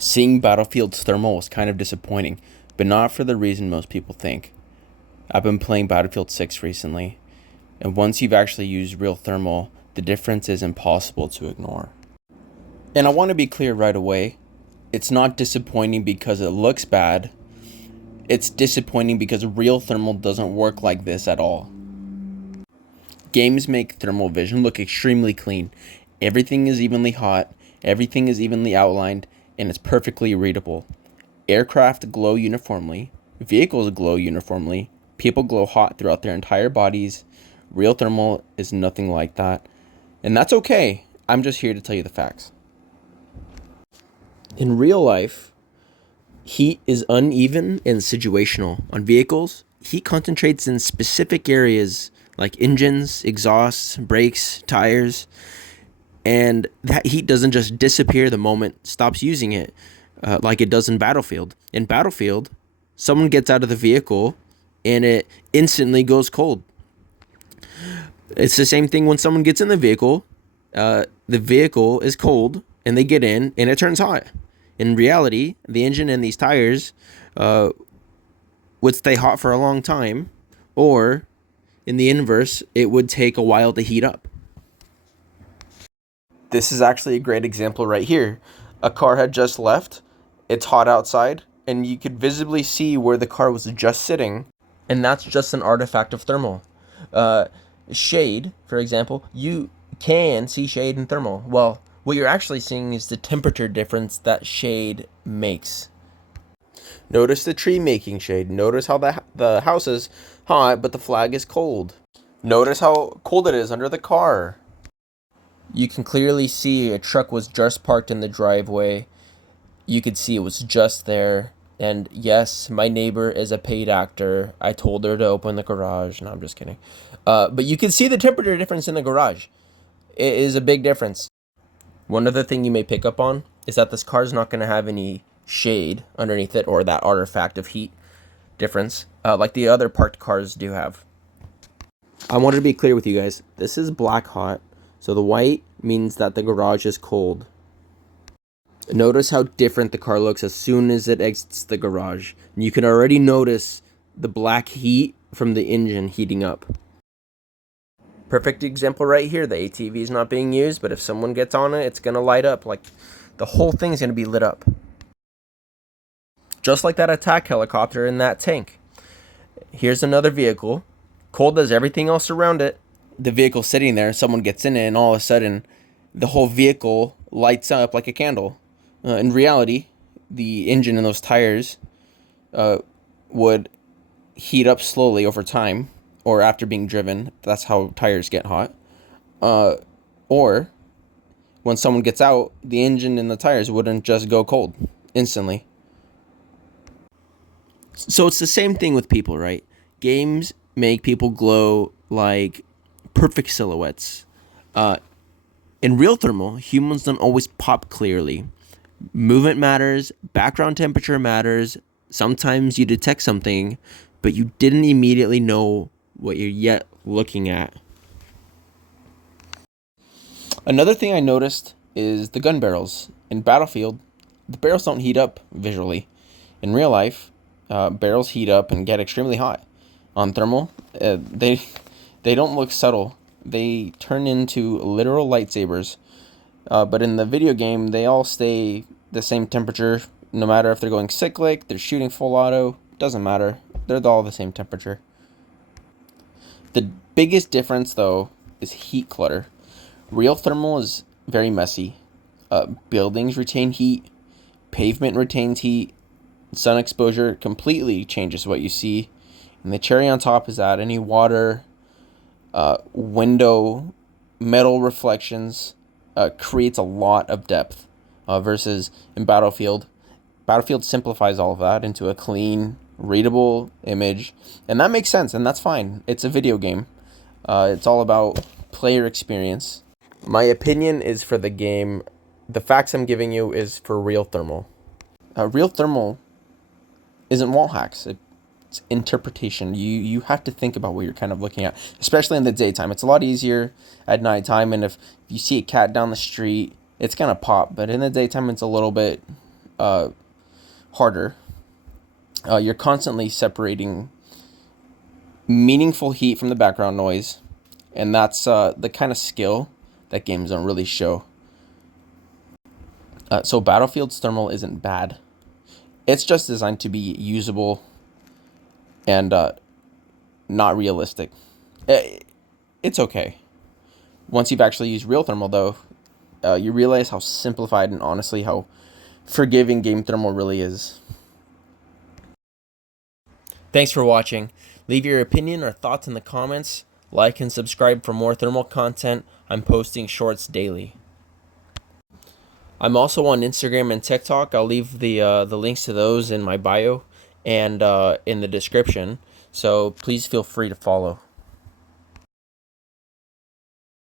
Seeing Battlefield's thermal was kind of disappointing, but not for the reason most people think. I've been playing Battlefield 6 recently, and once you've actually used real thermal, the difference is impossible to ignore. And I want to be clear right away, it's not disappointing because it looks bad, it's disappointing because real thermal doesn't work like this at all. Games make thermal vision look extremely clean. Everything is evenly hot, everything is evenly outlined, and it's perfectly readable. Aircraft glow uniformly, vehicles glow uniformly, people glow hot throughout their entire bodies. Real thermal is nothing like that. And that's okay. I'm just here to tell you the facts. In real life, heat is uneven and situational. On vehicles, heat concentrates in specific areas like engines, exhausts, brakes, tires, and that heat doesn't just disappear the moment stops using it, like it does in Battlefield. In Battlefield, someone gets out of the vehicle and it instantly goes cold. It's the same thing when someone gets in the vehicle is cold and they get in and it turns hot. In reality, the engine and these tires would stay hot for a long time, or in the inverse, it would take a while to heat up. This is actually a great example right here. A car had just left, it's hot outside, and you could visibly see where the car was just sitting, and that's just an artifact of thermal. Shade, for example, you can see shade in thermal. Well, what you're actually seeing is the temperature difference that shade makes. Notice the tree making shade. Notice how the house is hot, but the flag is cold. Notice how cold it is under the car. You can clearly see a truck was just parked in the driveway. You could see it was just there. And yes, my neighbor is a paid actor. I told her to open the garage. No, I'm just kidding. But you can see the temperature difference in the garage. It is a big difference. One other thing you may pick up on is that this car is not going to have any shade underneath it, or that artifact of heat difference, like the other parked cars do have. I wanted to be clear with you guys. This is black hot, so the white means that the garage is cold. Notice how different the car looks as soon as it exits the garage. And you can already notice the black heat from the engine heating up. Perfect example right here. The ATV is not being used, but if someone gets on it, it's going to light up. Like, the whole thing's going to be lit up. Just like that attack helicopter in that tank. Here's another vehicle, cold as everything else around it. The vehicle's sitting there, someone gets in it, and all of a sudden, the whole vehicle lights up like a candle. In reality, the engine and those tires would heat up slowly over time, or after being driven. That's how tires get hot. Or when someone gets out, the engine and the tires wouldn't just go cold instantly. So it's the same thing with people, right? Games make people glow like perfect silhouettes. In real thermal, humans don't always pop clearly. Movement matters, background temperature matters. Sometimes you detect something, but you didn't immediately know what you're yet looking at. Another thing I noticed is the gun barrels. In Battlefield, the barrels don't heat up visually. In real life, barrels heat up and get extremely hot. On thermal, they don't look subtle. They turn into literal lightsabers. But in the video game, they all stay the same temperature, no matter if they're going cyclic, they're shooting full auto, doesn't matter. They're all the same temperature. The biggest difference, though, is heat clutter. Real thermal is very messy. Buildings retain heat, pavement retains heat, sun exposure completely changes what you see. And the cherry on top is that any water, window, metal reflections creates a lot of depth versus in Battlefield. Battlefield simplifies all of that into a clean, readable image, and that makes sense, and that's fine. It's a video game. It's all about player experience. My opinion is for the game. The facts I'm giving you is for real thermal. Real thermal isn't wall hacks. It's interpretation. You have to think about what you're kind of looking at, especially in the daytime. It's a lot easier at nighttime, and if you see a cat down the street, it's gonna pop. But in the daytime, it's a little bit harder. You're constantly separating meaningful heat from the background noise, and that's the kind of skill that games don't really show. So Battlefield's thermal isn't bad. It's just designed to be usable and not realistic. It's okay. Once you've actually used real thermal, though, you realize how simplified and honestly how forgiving game thermal really is. Thanks for watching. Leave your opinion or thoughts in the comments. Like and subscribe for more thermal content. I'm posting shorts daily. I'm also on Instagram and TikTok. I'll leave the links to those in my bio and in the description. So please feel free to follow.